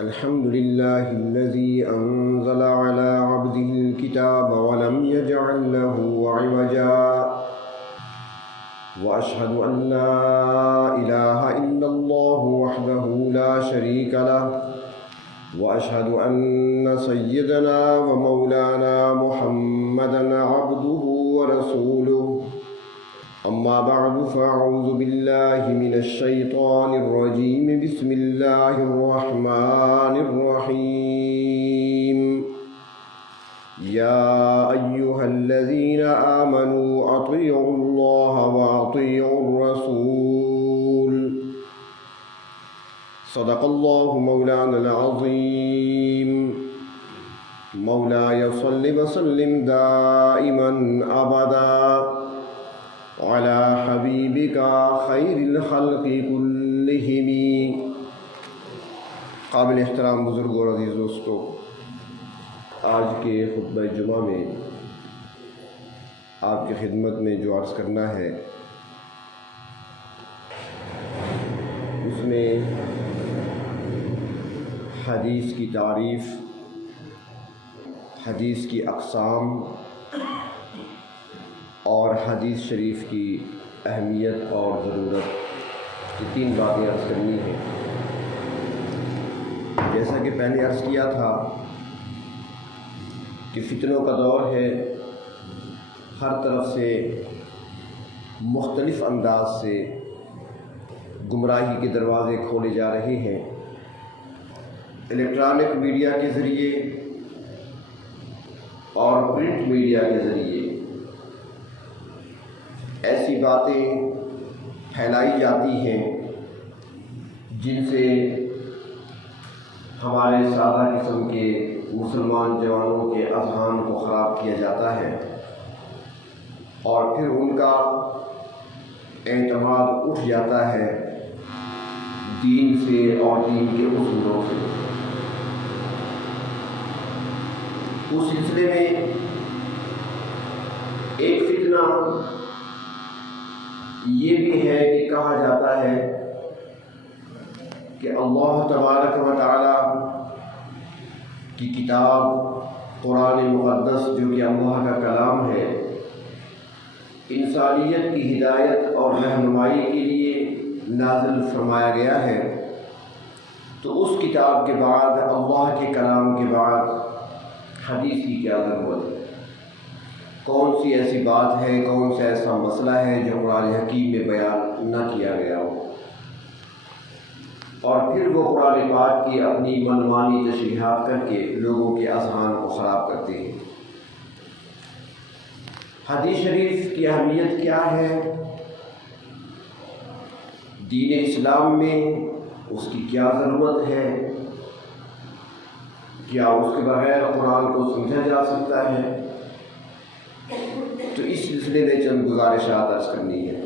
الحمد لله الذي أنزل على عبده الكتاب ولم يجعل له عوجا وأشهد أن لا إله إلا الله وحده لا شريك له وأشهد أن سيدنا ومولانا محمدا عبده ورسوله أما بعد فأعوذ بالله من الشيطان الرجيم بسم الله الرحمن الرحيم يا أيها الذين آمنوا أطيعوا الله وأطيعوا الرسول صدق الله مولانا العظيم مولاي صل وسلم دائما أبدا على حبيبك خير الخلق كلهم. قابل احترام بزرگوں اور عزیز دوستوں، آج کے خطبہ جمعہ میں آپ کی خدمت میں جو عرض کرنا ہے اس میں حدیث کی تعریف، حدیث کی اقسام اور حدیث شریف کی اہمیت اور ضرورت، یہ تین باتیں عرض کرنی ہیں. جیسا کہ پہلے عرض کیا تھا کہ فتنوں کا دور ہے، ہر طرف سے مختلف انداز سے گمراہی کے دروازے کھولے جا رہے ہیں. الیکٹرانک میڈیا کے ذریعے اور پرنٹ میڈیا کے ذریعے ایسی باتیں پھیلائی جاتی ہیں جن سے ہمارے سادہ قسم کے مسلمان جوانوں کے اذہان کو خراب کیا جاتا ہے اور پھر ان کا اعتماد اٹھ جاتا ہے دین سے اور دین کے اصولوں سے. اس سلسلے میں ایک فتنہ یہ بھی ہے کہ کہا جاتا ہے کہ اللہ تبارک و تعالی کی کتاب قرآن مقدس جو کہ اللہ کا کلام ہے، انسانیت کی ہدایت اور رہنمائی کے لیے نازل فرمایا گیا ہے. تو اس کتاب کے بعد، اللہ کے کلام کے بعد حدیث کی کیا ضرورت ہے؟ کون سی ایسی بات ہے، کون سا ایسا مسئلہ ہے جو قرآن حکیم میں بیان نہ کیا گیا ہو؟ اور پھر وہ قرآن پاک کی اپنی منمانی تشریحات کر کے لوگوں کے اذہان کو خراب کرتے ہیں. حدیث شریف کی اہمیت کیا ہے؟ دین اسلام میں اس کی کیا ضرورت ہے؟ کیا اس کے بغیر قرآن کو سمجھا جا سکتا ہے؟ تو اس سلسلے میں چند گزارشات عرض کرنی ہے.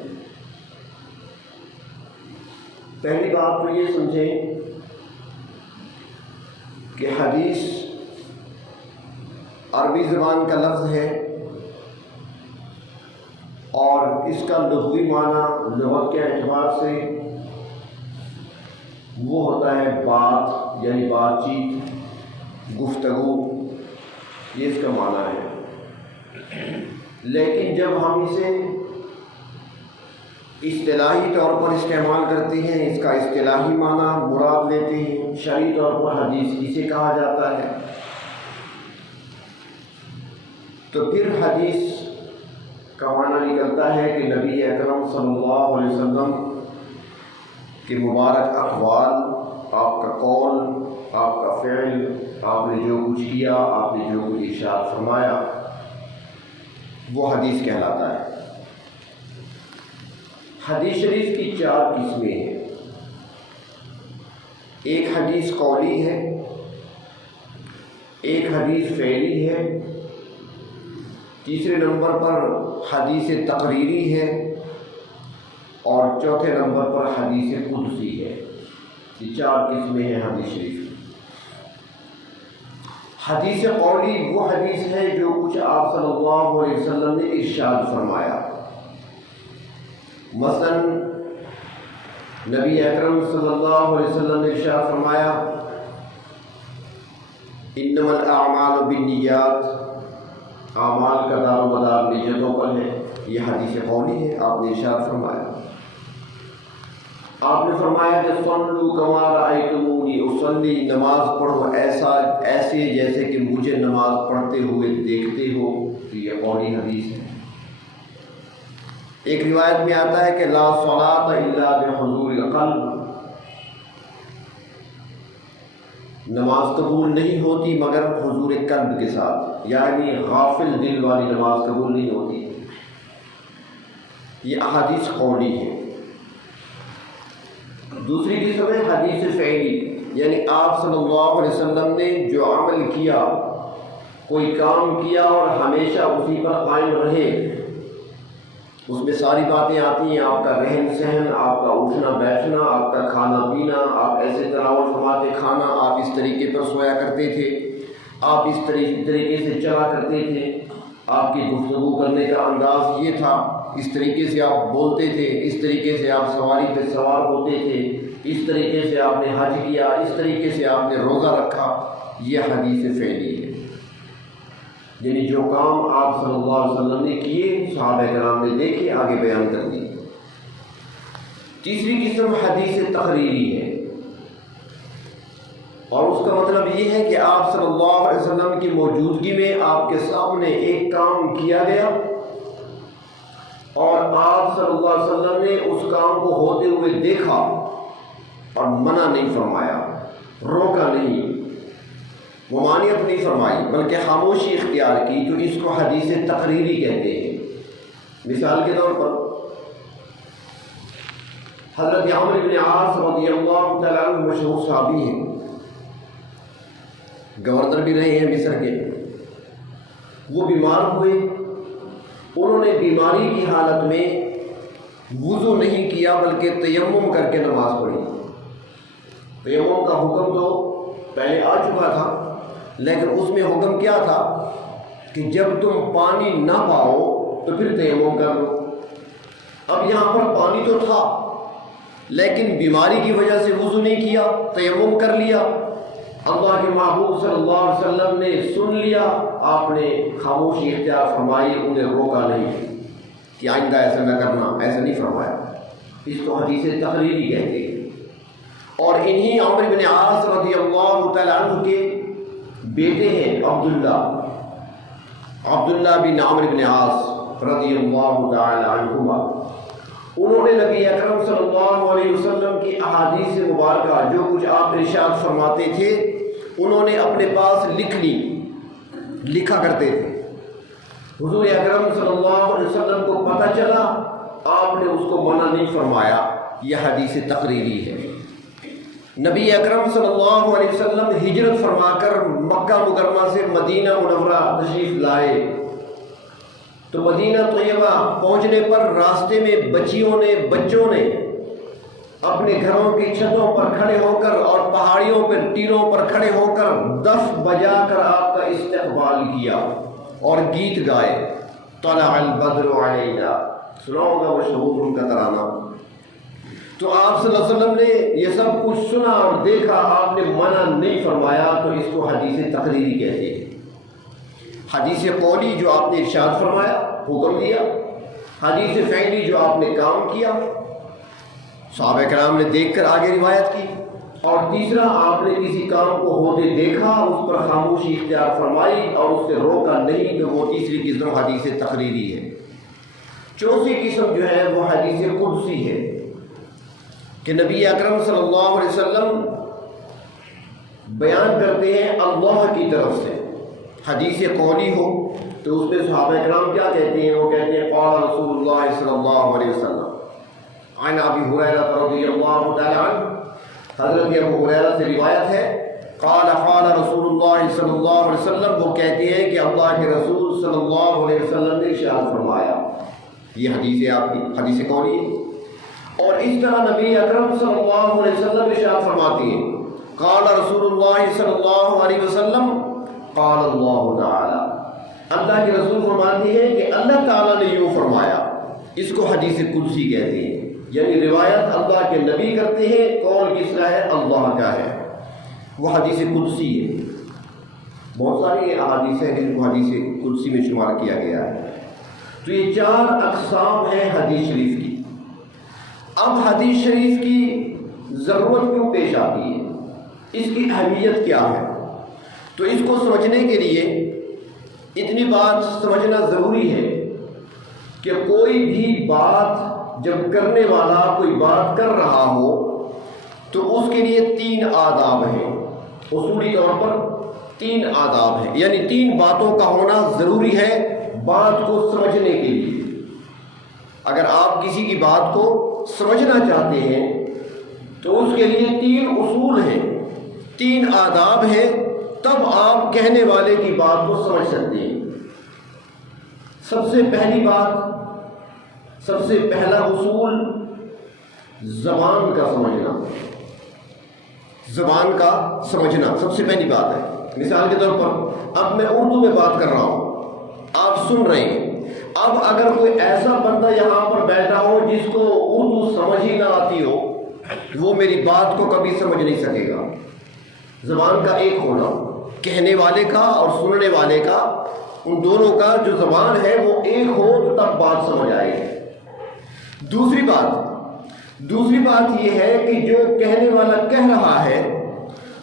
پہلی بات تو یہ سمجھیں کہ حدیث عربی زبان کا لفظ ہے اور اس کا لغوی معنی لغت کے اعتبار سے وہ ہوتا ہے بات، یعنی بات چیت، گفتگو، یہ اس کا معنی ہے. لیکن جب ہم اسے اصطلاحی طور پر استعمال کرتے ہیں، اس کا اصطلاحی معنی مراد لیتے ہیں، شرعی طور پر حدیث اسے کہا جاتا ہے، تو پھر حدیث کا معنی نکلتا ہے کہ نبی اکرم صلی اللہ علیہ وسلم کے مبارک اقوال، آپ کا قول، آپ کا فعل، آپ نے جو کچھ کیا، آپ نے جو کچھ ارشاد فرمایا، وہ حدیث کہلاتا ہے. حدیث شریف کی 4 قسمیں ہیں. ایک حدیث قولی ہے، ایک حدیث فعلی ہے، تیسرے نمبر پر حدیث تقریری ہے اور چوتھے نمبر پر حدیث قدسی ہے. یہ 4 قسمیں ہیں حدیث شریف. حدیث قولی وہ حدیث ہے جو کچھ آپ صلی اللہ علیہ وسلم نے ارشاد فرمایا. مثلا نبی اکرم صلی اللہ علیہ وسلم نے ارشاد فرمایا انما الاعمال بالنیات، اعمال کا دار و مدار نیتوں پر ہے، یہ حدیث قولی ہے۔ آپ نے ارشاد فرمایا، آپ نے فرمایا کہ صلوا کما رأیتمونی اصلی، نماز پڑھو ایسے جیسے کہ مجھے نماز پڑھتے ہوئے دیکھتے ہو۔ تو یہ قولی حدیث ہے۔ ایک روایت میں آتا ہے کہ لا صلاۃ الا بحضور القلب، نماز قبول نہیں ہوتی مگر حضور قلب کے ساتھ، یعنی غافل دل والی نماز قبول نہیں ہوتی۔ یہ احادیث قولی ہے۔ دوسری قسم ہے حدیث فعلی، یعنی آپ صلی اللہ علیہ وسلم نے جو عمل کیا، کوئی کام کیا اور ہمیشہ اسی پر قائم رہے، اس میں ساری باتیں آتی ہیں، آپ کا رہن سہن، آپ کا اٹھنا بیٹھنا، آپ کا کھانا پینا، آپ ایسے تناول فرماتے کھانا، آپ اس طریقے پر سویا کرتے تھے، آپ اس طریقے سے چلا کرتے تھے، آپ کی گفتگو کرنے کا انداز یہ تھا، اس طریقے سے آپ بولتے تھے، اس طریقے سے آپ سواری پہ سوار ہوتے تھے، اس طریقے سے آپ نے حج کیا، اس طریقے سے آپ نے روزہ رکھا۔ یہ حدیث فعلی ہے، یعنی جو کام آپ صلی اللہ علیہ وسلم نے کیے، صحابہ کرام نے دیکھے، آگے بیان کر دی۔ تیسری قسم حدیث تقریری ہے، اور اس کا مطلب یہ ہے کہ آپ صلی اللہ علیہ وسلم کی موجودگی میں آپ کے سامنے ایک کام کیا گیا اور آپ صلی اللہ علیہ وسلم نے اس کام کو ہوتے ہوئے دیکھا اور منع نہیں فرمایا، روکا نہیں، ممانعت نہیں فرمائی، بلکہ خاموشی اختیار کی، تو اس کو حدیث تقریری کہتے ہیں۔ مثال کے طور پر حضرت عمرو بن عاص رضی اللہ تعالیٰ عنہ مشہور صحابی ہیں، گورنر بھی رہے ہیں مصر کے۔ وہ بیمار ہوئے، انہوں نے بیماری کی حالت میں وضو نہیں کیا بلکہ تیمم کر کے نماز پڑھی۔ تیمم کا حکم تو پہلے آ چکا تھا، لیکن اس میں حکم کیا تھا کہ جب تم پانی نہ پاؤ تو پھر تیمم کر لو۔ اب یہاں پر پانی تو تھا لیکن بیماری کی وجہ سے وضو نہیں کیا، تیمم کر لیا۔ اللہ کے محبوب صلی اللہ علیہ وسلم نے سن لیا، آپ نے خاموشی اختیار فرمائی، انہیں روکا نہیں کہ آئندہ ایسا نہ کرنا، ایسا نہیں فرمایا۔ اس کو حدیث تقریری کہتے ہیں۔ اور انہی عمرو بن عاص رضی اللہ تعالیٰ عنہ کے بیٹے ہیں عبداللہ بن عمرو بن عاص رضی اللہ تعالیٰ عنہما۔ انہوں نے نبی اکرم صلی اللہ علیہ وسلم کی احادیث مبارکہ جو کچھ آپ ارشاد فرماتے تھے، انہوں نے اپنے پاس لکھا کرتے تھے۔ حضور اکرم صلی اللہ علیہ وسلم کو پتہ چلا، آپ نے اس کو منع نہیں فرمایا۔ یہ حدیث تقریری ہے۔ نبی اکرم صلی اللہ علیہ وسلم ہجرت فرما کر مکہ مکرمہ سے مدینہ منورہ تشریف لائے، تو مدینہ طیبہ پہنچنے پر راستے میں بچوں نے اپنے گھروں کی چھتوں پر کھڑے ہو کر اور پہاڑیوں پر ٹیلوں پر کھڑے ہو کر دف بجا کر آپ کا استقبال کیا اور گیت گائے، طلع البدر علینا، سنا ہوگا مشہور ان کا ترانہ۔ تو آپ صلی اللہ علیہ وسلم نے یہ سب کچھ سنا اور دیکھا، آپ نے منع نہیں فرمایا، تو اس کو حدیث تقریری کہتے ہیں۔ حدیث قولی جو آپ نے ارشاد فرمایا، حکم دیا، حدیث فعلی جو آپ نے کام کیا، صحابہ کرام نے دیکھ کر آگے روایت کی، اور تیسرا آپ نے کسی کام کو ہوتے دیکھا، اس پر خاموشی اختیار فرمائی اور اس سے روکا نہیں، تو وہ تیسری قسم حدیث تقریری ہے۔ چوتھی قسم جو ہے وہ حدیث قدسی ہے کہ نبی اکرم صلی اللہ علیہ وسلم بیان کرتے ہیں اللہ کی طرف سے۔ حدیث قولی ہو تو اس میں صحابہ کرام کیا کہتے ہیں؟ وہ کہتے ہیں قال رسول اللہ صلی اللہ علیہ وسلم عن ابی ہریرہ رضی اللہ تعالی عنہ، حضرت ابو ہریرہ سے روایت ہے، قال رسول اللہ صلی اللہ علیہ وسلم، وہ کہتے ہیں کہ اللہ کے رسول صلی اللہ علیہ وسلم نے ارشاد فرمایا۔ یہ حدیث ہے آپ کی، حدیث قولی ہے۔ اور اس طرح نبی اکرم صلی اللہ علیہ وسلم ارشاد فرماتے ہیں، قال رسول اللہ صلی اللہ علیہ وسلم قال اللہ تعالی، اللہ کے رسول فرماتے ہیں کہ اللہ تعالیٰ نے یوں فرمایا۔ اس کو حدیث قدسی کہتے ہیں، یعنی روایت اللہ کے نبی کرتے ہیں، قول کس کا ہے؟ اللہ کا ہے، وہ حدیث قدسی ہے۔ بہت ساری احادیث ہیں جن کو حدیث قدسی میں شمار کیا گیا ہے۔ تو یہ 4 اقسام ہیں حدیث شریف کی۔ اب حدیث شریف کی ضرورت کیوں پیش آتی ہے، اس کی اہمیت کیا ہے؟ تو اس کو سمجھنے کے لیے اتنی بات سمجھنا ضروری ہے کہ کوئی بھی بات جب کرنے والا کوئی بات کر رہا ہو تو اس کے لیے 3 آداب ہیں، اصولی طور پر 3 آداب ہیں، یعنی 3 باتوں کا ہونا ضروری ہے بات کو سمجھنے کے لیے۔ اگر آپ کسی کی بات کو سمجھنا چاہتے ہیں تو اس کے لیے 3 اصول ہیں، 3 آداب ہیں، تب آپ کہنے والے کی بات کو سمجھ سکتے ہیں۔ سب سے پہلی بات، سب سے پہلا اصول زبان کا سمجھنا، زبان کا سمجھنا سب سے پہلی بات ہے۔ مثال کے طور پر اب میں اردو میں بات کر رہا ہوں، آپ سن رہے ہیں، اب اگر کوئی ایسا بندہ یہاں پر بیٹھا ہو جس کو اردو سمجھ ہی نہ آتی ہو، وہ میری بات کو کبھی سمجھ نہیں سکے گا۔ زبان کا ایک ہونا، کہنے والے کا اور سننے والے کا، ان دونوں کا جو زبان ہے وہ ایک ہو تو تب بات سمجھ آئے گی۔ دوسری بات یہ ہے کہ جو کہنے والا کہہ رہا ہے،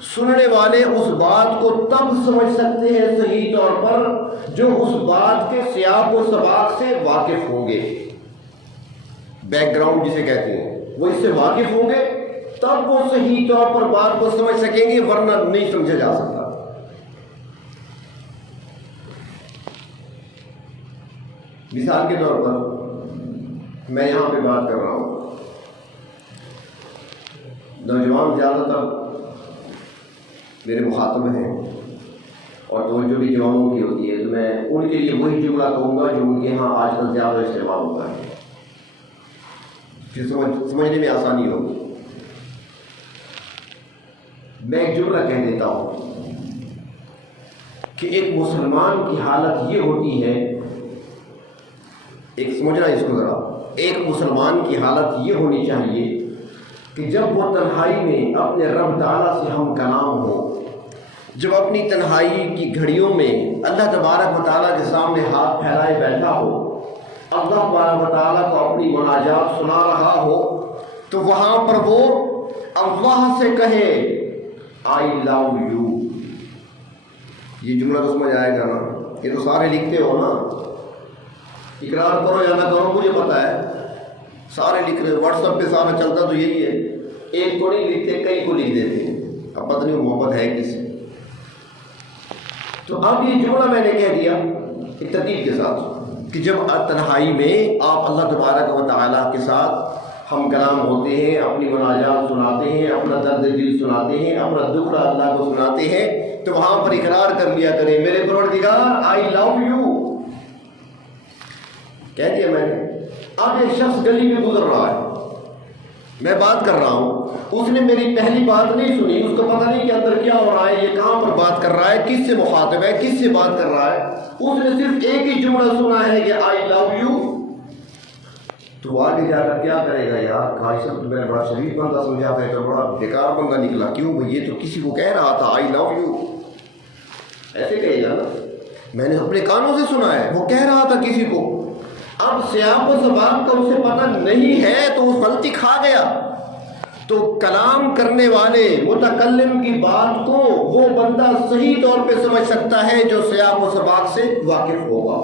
سننے والے اس بات کو تب سمجھ سکتے ہیں صحیح طور پر جو اس بات کے سیاق و سباق سے واقف ہوں گے، بیک گراؤنڈ جسے کہتے ہیں، وہ اس سے واقف ہوں گے تب وہ صحیح طور پر بات کو سمجھ سکیں گے، ورنہ نہیں سمجھا جا سکتا۔ مثال کے طور پر میں یہاں پہ بات کر رہا ہوں، نوجوان زیادہ تر میرے مخاطب ہیں اور توجہ بھی جوانوں کی ہوتی ہے، تو میں ان کے لیے وہی جملہ کہوں گا جو ان کے ہاں آج کل زیادہ استعمال ہوتا ہے، پھر سمجھنے میں آسانی ہوگی۔ میں ایک جملہ کہہ دیتا ہوں کہ ایک مسلمان کی حالت یہ ہوتی ہے، ایک سمجھنا اس کو ذرا، ایک مسلمان کی حالت یہ ہونی چاہیے کہ جب وہ تنہائی میں اپنے رب تعالیٰ سے ہم کلام ہو، جب اپنی تنہائی کی گھڑیوں میں اللہ تبارک و تعالیٰ کے سامنے ہاتھ پھیلائے بیٹھا ہو، اللہ تبارک و تعالیٰ کو اپنی مناجات سنا رہا ہو، تو وہاں پر وہ اللہ سے کہے آئی لو یو۔ یہ جملہ تو سمجھ آئے گا نا؟ یہ تو سارے لکھتے ہو نا، اقرار کرو یا نہ کرو مجھے پتا ہے، سارے لکھ رہے، واٹس ایپ پہ سارا چلتا تو یہی ہے، ایک کو نہیں لکھتے کئی کو لکھ دیتے ہیں، اب پتہ نہیں محبت ہے کس سے۔ تو اب یہ جملہ میں نے کہہ دیا ایک ترتیب کے ساتھ کہ جب تنہائی میں آپ اللہ تبارک و تعالیٰ کے ساتھ ہم کلام ہوتے ہیں، اپنی مناجات سناتے ہیں، اپنا درد دل سناتے ہیں، اپنا دکھ اللہ کو سناتے ہیں، تو وہاں پر اقرار کر لیا کریں میرے پروردگار آئی لو یو، کہہ دیا میں نے۔ اب ایک شخص گلی میں گزر رہا ہے، میں بات کر رہا ہوں، اس نے میری پہلی بات نہیں سنی، اس کو پتہ نہیں کہ اندر کیا ہو رہا ہے، یہ کہاں پر بات کر رہا ہے، کس سے مخاطب ہے، کس سے بات کر رہا ہے، اس نے صرف ایک ہی جملہ سنا ہے کہ آئی لو یو، تو وہ آگے جا کر کیا کرے گا؟ یار بھائی صاحب تو میں بڑا شریف بندہ سمجھا تھا، تو بڑا بیکار بندہ نکلا، کیوں بھائی یہ تو کسی کو کہہ رہا تھا آئی لو یو، ایسے کہے گا نا، میں نے اپنے کانوں سے سنا ہے، وہ کہہ رہا تھا کسی کو۔ اب سیاق و سباق کا اسے پتہ نہیں ہے تو وہ غلطی کھا گیا، تو کلام کرنے والے متکلم کی بات کو وہ بندہ صحیح طور پہ سمجھ سکتا ہے جو سیاق و سباق سے واقف ہوگا،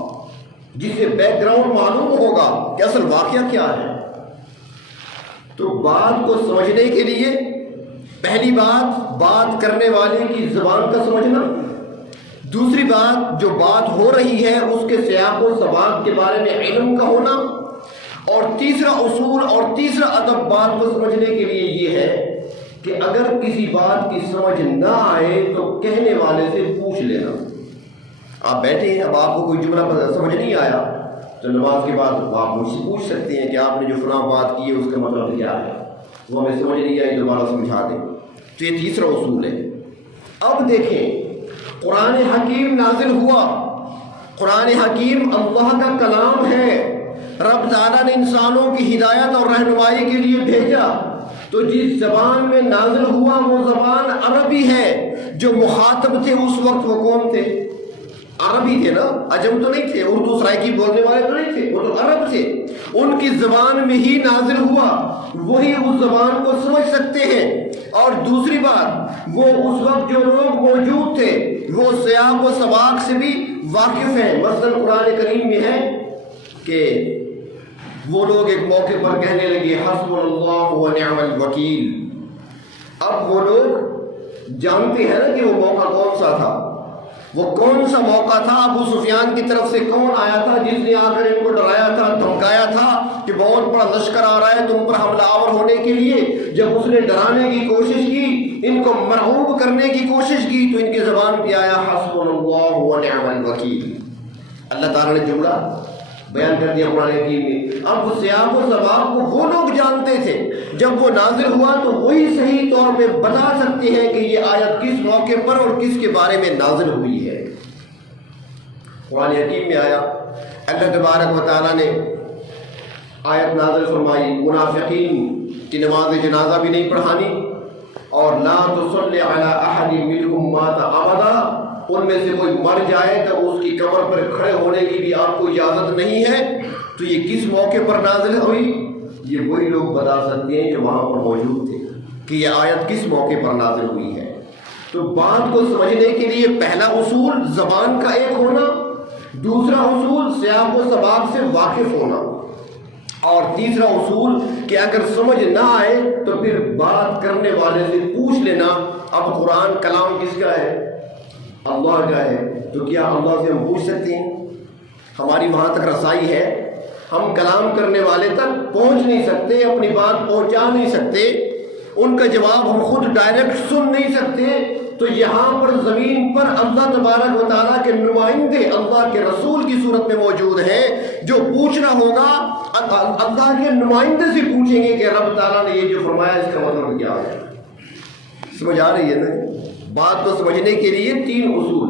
جسے بیک گراؤنڈ معلوم ہوگا کہ اصل واقعہ کیا ہے۔ تو بات کو سمجھنے کے لیے پہلی بات کرنے والے کی زبان کا سمجھنا، دوسری بات جو بات ہو رہی ہے اس کے سیاق و سباق کے بارے میں علم کا ہونا، اور تیسرا اصول اور تیسرا ادب بات کو سمجھنے کے لیے یہ ہے کہ اگر کسی بات کی سمجھ نہ آئے تو کہنے والے سے پوچھ لینا۔ آپ بیٹھے ہیں، اب آپ کو کوئی جملہ سمجھ نہیں آیا تو نماز کے بعد آپ مجھ سے پوچھ سکتے ہیں کہ آپ نے جو فلاں بات کی ہے اس کا مطلب کیا ہے، وہ ہمیں سمجھ نہیں آئی دوبارہ سمجھا دیں۔ تو یہ تیسرا اصول ہے۔ اب دیکھیں، قرآن حکیم نازل ہوا، قرآن حکیم اللہ کا کلام ہے، رب تعالیٰ نے انسانوں کی ہدایت اور رہنمائی کے لیے بھیجا، تو جس زبان میں نازل ہوا وہ زبان عربی ہے، جو مخاطب تھے اس وقت وہ کون تھے؟ عربی تھے نا، عجم تو نہیں تھے، اردو سرائکی بولنے والے تو نہیں تھے، وہ تو عرب تھے، ان کی زبان میں ہی نازل ہوا، وہی اس زبان کو سمجھ سکتے ہیں۔ اور دوسری بات، وہ اس وقت جو لوگ موجود تھے وہ سیاق و سباق سے بھی واقف ہیں۔ مثلا قرآن کریم میں ہے کہ وہ لوگ ایک موقع پر کہنے لگے حسبنا اللہ و نعم الوکیل۔ اب وہ لوگ جانتے ہیں نا کہ وہ موقع کون سا تھا، وہ کون سا موقع تھا؟ ابو سفیان کی طرف سے کون آیا تھا جس نے آ کر ان کو ڈرایا تھا، دھمکایا تھا کہ بہت بڑا لشکر آ رہا ہے تم پر حملہ آور ہونے کے لیے؟ جب اس نے ڈرانے کی کوشش کی، ان کو مرعوب کرنے کی کوشش کی، تو ان کی زبان پہ آیا حسبنا اللہ و نعم الوکیل۔ اللہ تعالیٰ نے جملہ بیان کر دیا قرآن حکیم میں۔ اب وہ سیاق و سباق کو وہ لوگ جانتے تھے، جب وہ نازل ہوا تو وہی صحیح طور پہ بتا سکتے ہیں کہ یہ آیت کس موقع پر اور کس کے بارے میں نازل ہوئی ہے۔ قرآن حکیم میں آیا، اللہ تبارک و تعالیٰ نے آیت نازل فرمائی، منافقین کی نماز جنازہ بھی نہیں پڑھانی، اور لا تصلی علی احد منہم مات ابدا، ان میں سے کوئی مر جائے تو اس کی قبر پر کھڑے ہونے کی بھی آپ کو اجازت نہیں ہے۔ تو یہ کس موقع پر نازل ہوئی؟ یہ وہی لوگ بتا سکتے ہیں جو وہاں پر موجود تھے کہ یہ آیت کس موقع پر نازل ہوئی ہے۔ تو بات کو سمجھنے کے لیے پہلا اصول زبان کا ایک ہونا، دوسرا اصول سیاق و سباق سے واقف ہونا، اور تیسرا اصول کہ اگر سمجھ نہ آئے تو پھر بات کرنے والے سے پوچھ لینا۔ اب قرآن کلام کس کا ہے؟ اللہ کا ہے، تو کیا اللہ سے ہم پوچھ سکتے ہیں؟ ہماری وہاں تک رسائی ہے؟ ہم کلام کرنے والے تک پہنچ نہیں سکتے، اپنی بات پہنچا نہیں سکتے، ان کا جواب ہم خود ڈائریکٹ سن نہیں سکتے۔ تو یہاں پر زمین پر اللہ تبارک و تعالیٰ کے نمائندے اللہ کے رسول کی صورت میں موجود ہیں، جو پوچھنا ہوگا اللہ کے نمائندے سے پوچھیں گے کہ رب تعالیٰ نے یہ جو فرمایا اس کا مطلب کیا ہے۔ سمجھ آ رہی ہے نا؟ بات کو سمجھنے کے لیے تین اصول۔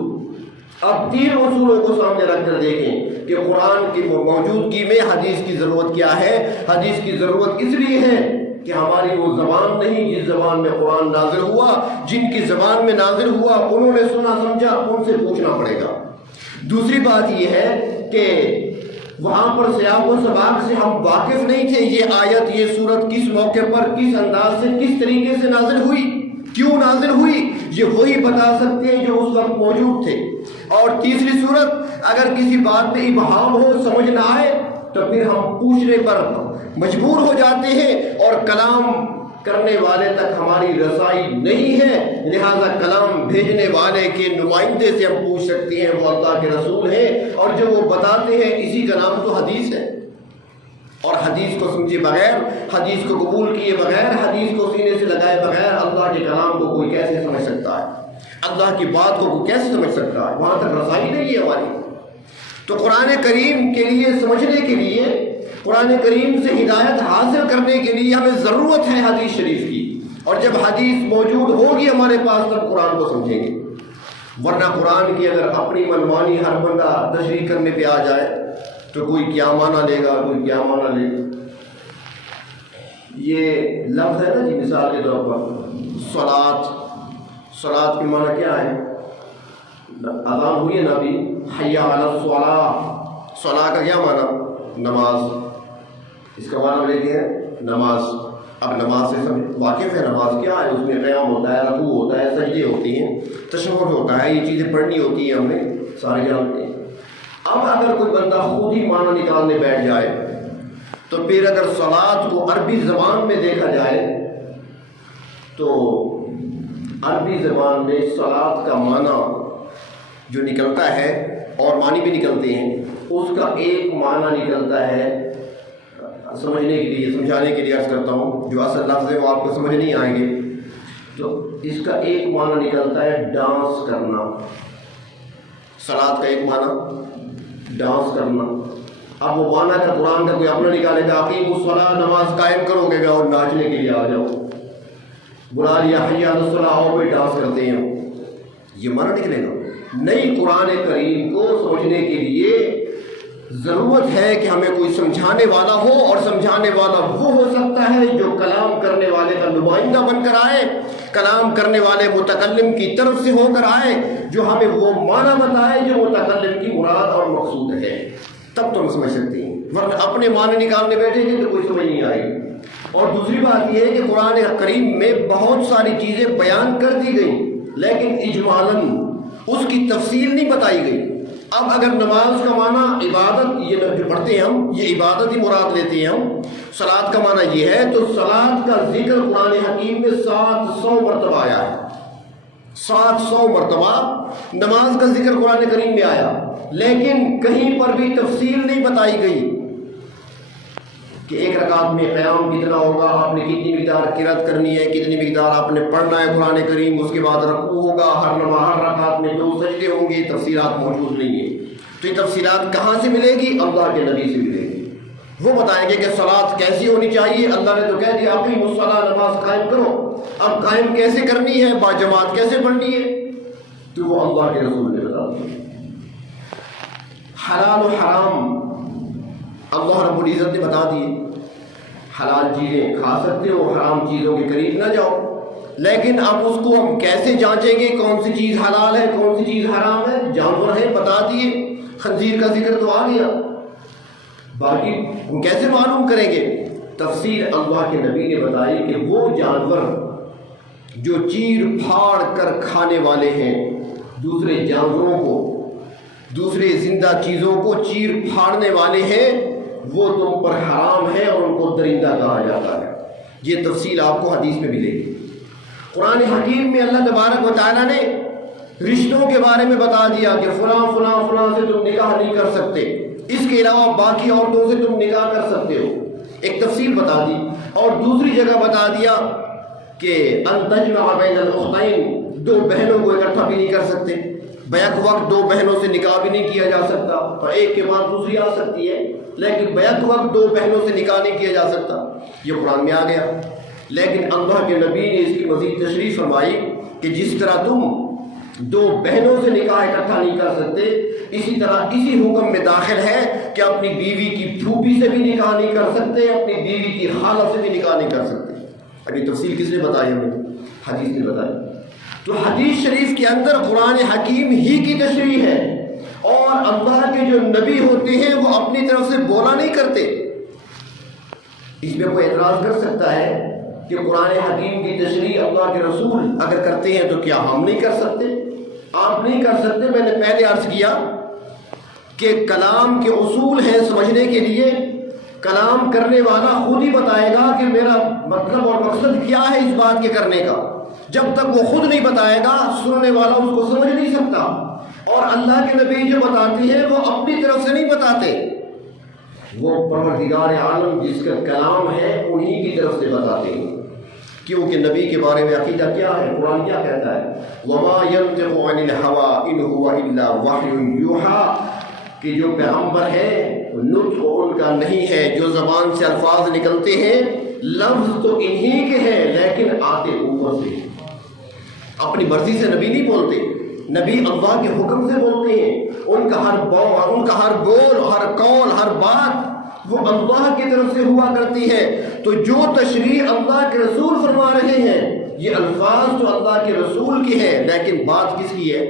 اب تین اصولوں کو سامنے رکھ کر دیکھیں کہ قرآن کی موجودگی میں حدیث کی ضرورت کیا ہے۔ حدیث کی ضرورت اس لیے ہے کہ ہماری وہ زبان نہیں جس زبان میں قرآن نازل ہوا، جن کی زبان میں نازل ہوا انہوں نے سنا سمجھا، ان سے پوچھنا پڑے گا۔ دوسری بات یہ ہے کہ وہاں پر سیاق و سباق سے ہم واقف نہیں تھے، یہ آیت یہ سورت کس موقع پر کس انداز سے کس طریقے سے نازل ہوئی، کیوں نازل ہوئی، یہ وہی بتا سکتے ہیں جو اس وقت موجود تھے۔ اور تیسری صورت، اگر کسی بات میں ابہام ہو، سمجھ نہ آئے، تو پھر ہم پوچھنے پر مجبور ہو جاتے ہیں، اور کلام کرنے والے تک ہماری رسائی نہیں ہے، لہذا کلام بھیجنے والے کے نمائندے سے ہم پوچھ سکتے ہیں، وہ اللہ کے رسول ہیں، اور جو وہ بتاتے ہیں اسی کا نام تو حدیث ہے۔ اور حدیث کو سمجھے بغیر، حدیث کو قبول کیے بغیر، حدیث کو سینے سے لگائے بغیر اللہ کے کلام کو کوئی کیسے سمجھ سکتا ہے؟ اللہ کی بات کو کوئی کیسے سمجھ سکتا ہے؟ وہاں تک رسائی نہیں ہے ہماری۔ تو قرآن کریم کے لیے سمجھنے کے لیے، قرآن کریم سے ہدایت حاصل کرنے کے لیے ہمیں ضرورت ہے حدیث شریف کی، اور جب حدیث موجود ہوگی ہمارے پاس تب قرآن کو سمجھیں گے۔ ورنہ قرآن کی اگر اپنی منمانی ہر بندہ تشریح کرنے پہ آ جائے تو کوئی کیا معنی لے گا، کوئی کیا معنی لے گا۔ یہ لفظ ہے نا جی، مثال کے طور پر صلاۃ کے معنی کیا ہے؟ اذان ہوئی ہے نا ابھی، حی علی الصلاۃ، صلاۃ کا کیا معنی؟ نماز، اس کا معنی لیتے ہیں نماز۔ اب نماز سے سب واقف ہے، نماز کیا ہے؟ اس میں قیام ہوتا ہے، رکوع ہوتا ہے، سجدے ہوتی ہیں، تشہد ہوتا ہے، یہ چیزیں پڑھنی ہوتی ہیں، ہم نے سارے جانتے ہیں۔ اب اگر کوئی بندہ خود ہی معنی نکالنے بیٹھ جائے تو پھر اگر صلاۃ کو عربی زبان میں دیکھا جائے تو عربی زبان میں صلاۃ کا معنی جو نکلتا ہے، اور معنی بھی نکلتے ہیں، اس کا ایک معنی نکلتا ہے، سمجھنے کے لیے سمجھانے کے لیے عرض کرتا ہوں، جو اصل لفظ ہے وہ آپ کو سمجھ نہیں آئیں گے، تو اس کا ایک معنی نکلتا ہے ڈانس کرنا۔ صلاۃ کا ایک معنی ڈانس کرنا۔ اب وہ معنی کا قرآن کا کوئی اپنا نکالے گا، اقیموا الصلاۃ، نماز قائم کرو گے گا اور ناچنے کے لیے آ جاؤ، بلا لیا حی علی الصلاۃ، اور کوئی ڈانس کرتے ہیں، یہ معنی نکلے گا نہیں۔ قرآن کریم کو سمجھنے کے لیے ضرورت ہے کہ ہمیں کوئی سمجھانے والا ہو، اور سمجھانے والا وہ ہو سکتا ہے جو کلام کرنے والے کا نمائندہ بن کر آئے، کلام کرنے والے متکلم کی طرف سے ہو کر آئے، جو ہمیں وہ معنی بتائے جو متکلم کی مراد اور مقصود ہے، تب تو ہم سمجھ سکتے ہیں، ورنہ اپنے معنی نکالنے بیٹھے گے تو کوئی سمجھ نہیں آئے گی۔ اور دوسری بات یہ ہے کہ قرآن کریم میں بہت ساری چیزیں بیان کر دی گئیں، لیکن اجمالاً اس کی تفصیل نہیں بتائی گئی۔ اب اگر نماز کا معنی عبادت، یہ جو پڑھتے ہیں ہم، یہ عبادت ہی مراد لیتے ہیں ہم، صلاۃ کا معنی یہ ہے، تو صلاۃ کا ذکر قرآن حکیم میں 700 مرتبہ آیا ہے، 700 مرتبہ نماز کا ذکر قرآن کریم میں آیا، لیکن کہیں پر بھی تفصیل نہیں بتائی گئی کہ ایک رکعت میں قیام کتنا ہوگا، آپ نے کتنی مقدار قرات کرنی ہے، کتنی مقدار آپ نے پڑھنا ہے قرآن کریم، اس کے بعد رکوع ہوگا، ہر رکعت میں 2 سجدے ہوں گے، تفصیلات موجود نہیں ہیں۔ تو یہ تفصیلات کہاں سے ملے گی؟ اللہ کے نبی سے ملے گی، وہ بتائیں گے کہ صلاۃ کیسی ہونی چاہیے۔ اللہ نے تو کہہ دیا اقیموا الصلاۃ، نماز قائم کرو، اب قائم کیسے کرنی ہے، با جماعت کیسے پڑھنی ہے، تو وہ اللہ کے رسول نے بتا دیا۔ حلال و حرام اللہ رب العزت نے بتا دیے، حلال چیزیں کھا سکتے ہو، حرام چیزوں کے قریب نہ جاؤ، لیکن اب اس کو ہم کیسے جانچیں گے کون سی چیز حلال ہے کون سی چیز حرام ہے؟ جانور ہے بتا دیے، خنزیر کا ذکر تو آ گیا، باقی ہم کیسے معلوم کریں گے؟ تفسیر اللہ کے نبی نے بتائی کہ وہ جانور جو چیر پھاڑ کر کھانے والے ہیں، دوسرے جانوروں کو، دوسرے زندہ چیزوں کو چیر پھاڑنے والے ہیں، وہ تم پر حرام ہے اور ان کو درندہ کہا جاتا ہے۔ یہ تفصیل آپ کو حدیث میں ملے گی۔ قرآن حکیم میں اللہ تبارک و تعالیٰ نے رشتوں کے بارے میں بتا دیا کہ فلاں فلاں فلاں سے تم نکاح نہیں کر سکتے، اس کے علاوہ باقی عورتوں سے تم نکاح کر سکتے ہو، ایک تفصیل بتا دی۔ اور دوسری جگہ بتا دیا کہ ان تجمع بین الاختین، 2 بہنوں کو اکٹھا بھی نہیں کر سکتے، بیک وقت 2 بہنوں سے نکاح بھی نہیں کیا جا سکتا، اور ایک کے بعد دوسری آ سکتی ہے، لیکن بیک وقت 2 بہنوں سے نکاح نہیں کیا جا سکتا، یہ قرآن میں آ گیا۔ لیکن اللہ کے نبی نے اس کی مزید تشریح فرمائی کہ جس طرح تم 2 بہنوں سے نکاح اکٹھا نہیں کر سکتے، اسی طرح اسی حکم میں داخل ہے کہ اپنی بیوی کی پھوپھی سے بھی نکاح نہیں کر سکتے، اپنی بیوی کی خالہ سے بھی نکاح نہیں کر سکتے۔ اب یہ تفصیل کس نے بتائی ہمیں؟ حدیث نے بتائی۔ تو حدیث شریف کے اندر قرآن حکیم ہی کی تشریح ہے، اور اللہ کے جو نبی ہوتے ہیں وہ اپنی طرف سے بولا نہیں کرتے۔ اس میں کوئی اعتراض کر سکتا ہے کہ قرآن حکیم کی تشریح اللہ کے رسول اگر کرتے ہیں تو کیا ہم نہیں کر سکتے؟ آپ نہیں کر سکتے۔ میں نے پہلے عرض کیا کہ کلام کے اصول ہیں سمجھنے کے لیے، کلام کرنے والا خود ہی بتائے گا کہ میرا مطلب اور مقصد کیا ہے اس بات کے کرنے کا۔ جب تک وہ خود نہیں بتائے گا سننے والا اس کو سمجھ نہیں سکتا۔ اور اللہ کے نبی جو بتاتے ہیں وہ اپنی طرف سے نہیں بتاتے، وہ پروردگار عالم جس کا کلام ہے انہی کی طرف سے بتاتے ہیں، کیونکہ نبی کے بارے میں عقیدہ کیا ہے؟ قرآن کیا کہتا ہے؟ وما ينطق عن الهوى ان هو الا وحی یوحى، کہ جو پیغمبر ہے نطق ان کا نہیں ہے، جو زبان سے الفاظ نکلتے ہیں لفظ تو انہی کے ہیں لیکن آتے اوپر سے، اپنی مرضی سے نبی نہیں بولتے، نبی اللہ کے حکم سے بولتے ہیں، ان کا ہر بول، ہر قول، ہر بات وہ اللہ کی طرف سے ہوا کرتی ہے۔ تو جو تشریح اللہ کے رسول فرما رہے ہیں یہ الفاظ تو اللہ کے رسول کے ہیں، لیکن بات کس کی ہے؟